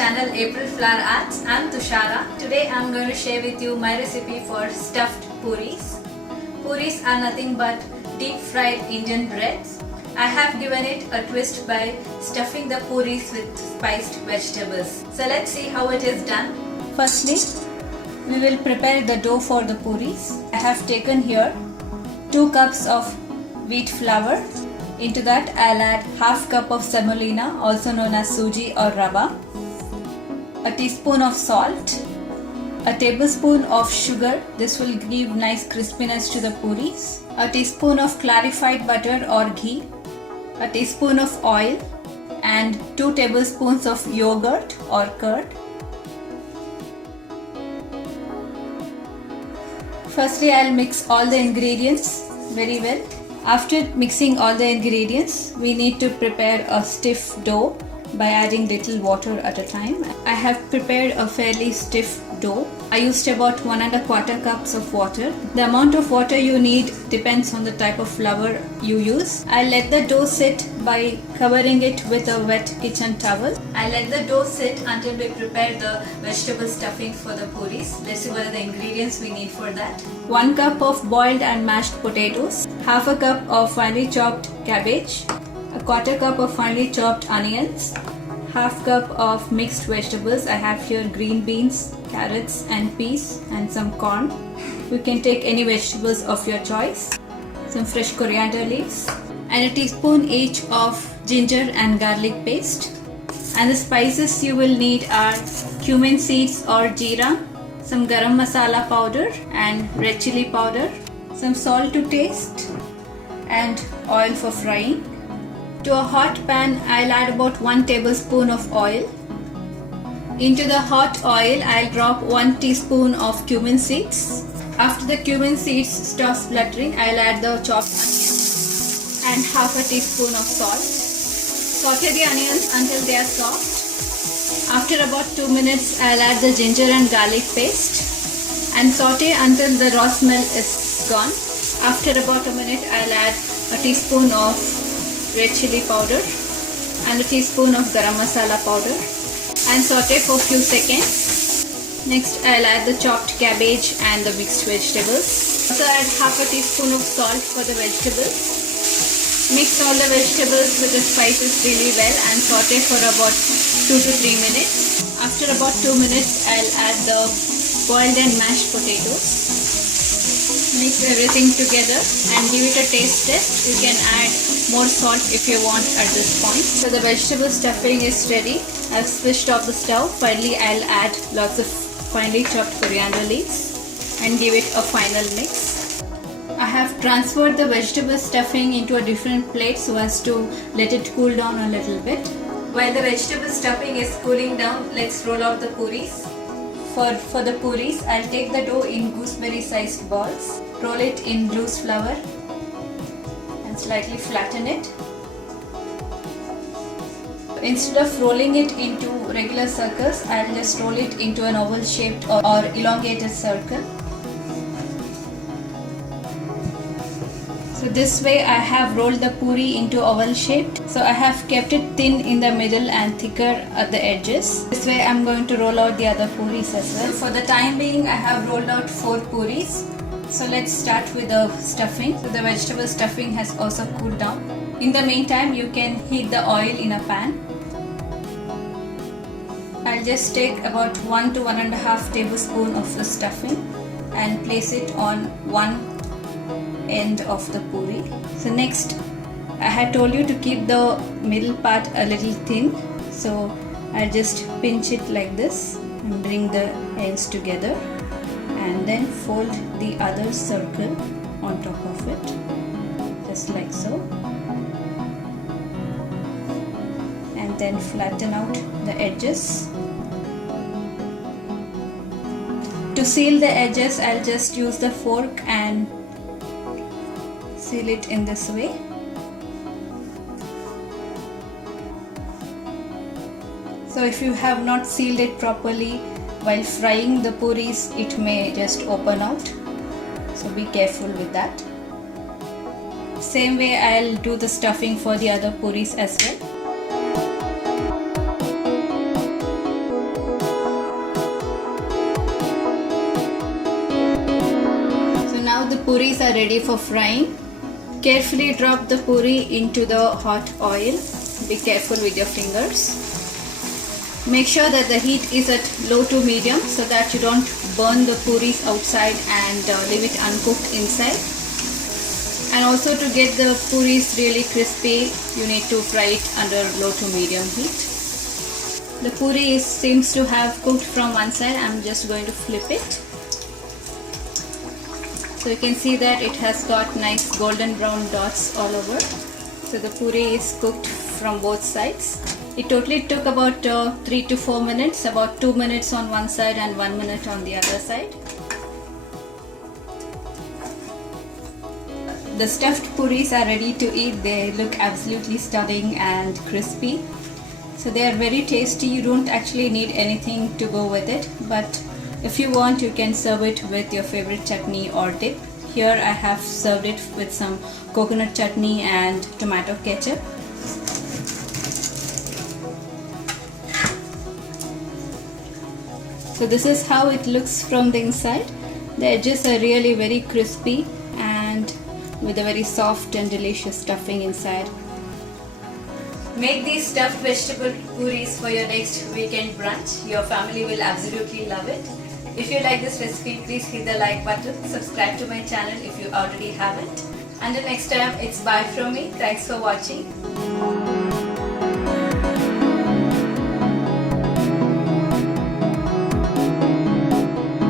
channel April Flower Arts. I'm Tushara. Today I'm going to share with you my recipe for stuffed puris. Puris are nothing but deep fried Indian breads. I have given it a twist by stuffing the puris with spiced vegetables. So let's see how it is done. Firstly, we will prepare the dough for the puris. I have taken here 2 cups of wheat flour. Into that I'll add half cup of semolina, also known as suji or rava, a teaspoon of salt, a tablespoon of sugar. This will give nice crispiness to the puris, a teaspoon of clarified butter or ghee, a teaspoon of oil and 2 tablespoons of yogurt or curd. Firstly, I'll mix all the ingredients very well. After mixing all the ingredients, we need to prepare a stiff dough by adding little water at a time. I have prepared a fairly stiff dough. I used about 1¼ cups of water. The amount of water you need depends on the type of flour you use. I'll let the dough sit by covering it with a wet kitchen towel. I'll let the dough sit until we prepare the vegetable stuffing for the puris. Let's see what are the ingredients we need for that. 1 cup of boiled and mashed potatoes, half a cup of finely chopped cabbage, a 1/4 cup of finely chopped onions, half cup of mixed vegetables. I have here green beans, carrots and peas and some corn. You can take any vegetables of your choice. Some fresh coriander leaves and a teaspoon each of ginger and garlic paste. And the spices you will need are cumin seeds or jeera, some garam masala powder and red chili powder, some salt to taste and oil for frying. To a hot pan, I'll add about 1 tablespoon of oil. Into the hot oil, I'll drop 1 teaspoon of cumin seeds. After the cumin seeds start spluttering, I'll add the chopped onions and half a teaspoon of salt. Saute the onions until they are soft. After about 2 minutes, I'll add the ginger and garlic paste and saute until the raw smell is gone. After about a minute, I'll add a teaspoon of red chili powder and a teaspoon of garam masala powder and saute for a few seconds. Next, I'll add the chopped cabbage and the mixed vegetables. Also add half a teaspoon of salt for the vegetables. Mix all the vegetables with the spices really well and saute for about 2 to 3 minutes. After about 2 minutes, I'll add the boiled and mashed potatoes. Mix everything together and give it a taste test. You can add more salt if you want at this point. So the vegetable stuffing is ready. I've switched off the stove. Finally, I'll add lots of finely chopped coriander leaves and give it a final mix. I have transferred the vegetable stuffing into a different plate so as to let it cool down a little bit. While the vegetable stuffing is cooling down, let's roll out the puris. For the puris, I'll take the dough in gooseberry sized balls, roll it in loose flour and slightly flatten it. Instead of rolling it into regular circles, I'll just roll it into an oval shaped or elongated circle. So this way I have rolled the puri into oval shaped. So I have kept it thin in the middle and thicker at the edges. This way I'm going to roll out the other puris as well. For the time being, I have rolled out 4 puris. So let's start with the stuffing. So the vegetable stuffing has also cooled down. In the meantime, you can heat the oil in a pan. I'll just take about 1 to 1½ tablespoon of the stuffing and place it on one end of the puri. So next, I had told you to keep the middle part a little thin, so I'll just pinch it like this and bring the ends together and then fold the other circle on top of it, just like so, and then flatten out the edges. To seal the edges, I'll just use the fork and seal it in this way. So if you have not sealed it properly while frying the puris, it may just open out. So be careful with that. Same way I'll do the stuffing for the other puris as well. puris are ready for frying. Carefully drop the puri into the hot oil. Be careful with your fingers. Make sure that the heat is at low to medium so that you don't burn the puris outside and leave it uncooked inside. And also, to get the puris really crispy, you need to fry it under low to medium heat. The puri seems to have cooked from one side. I'm just going to flip it. So you can see that it has got nice golden brown dots all over. So the puri is cooked from both sides. It totally took about 3 to 4 minutes, about 2 minutes on one side and 1 minute on the other side. The stuffed puris are ready to eat. They look absolutely stunning and crispy. So they are very tasty. You don't actually need anything to go with it, but if you want, you can serve it with your favorite chutney or dip. Here I have served it with some coconut chutney and tomato ketchup. So this is how it looks from the inside. The edges are really very crispy and with a very soft and delicious stuffing inside. Make these stuffed vegetable puris for your next weekend brunch. Your family will absolutely love it. If you like this recipe, please hit the like button. Subscribe to my channel if you already haven't. Until next time, it's bye from me. Thanks for watching.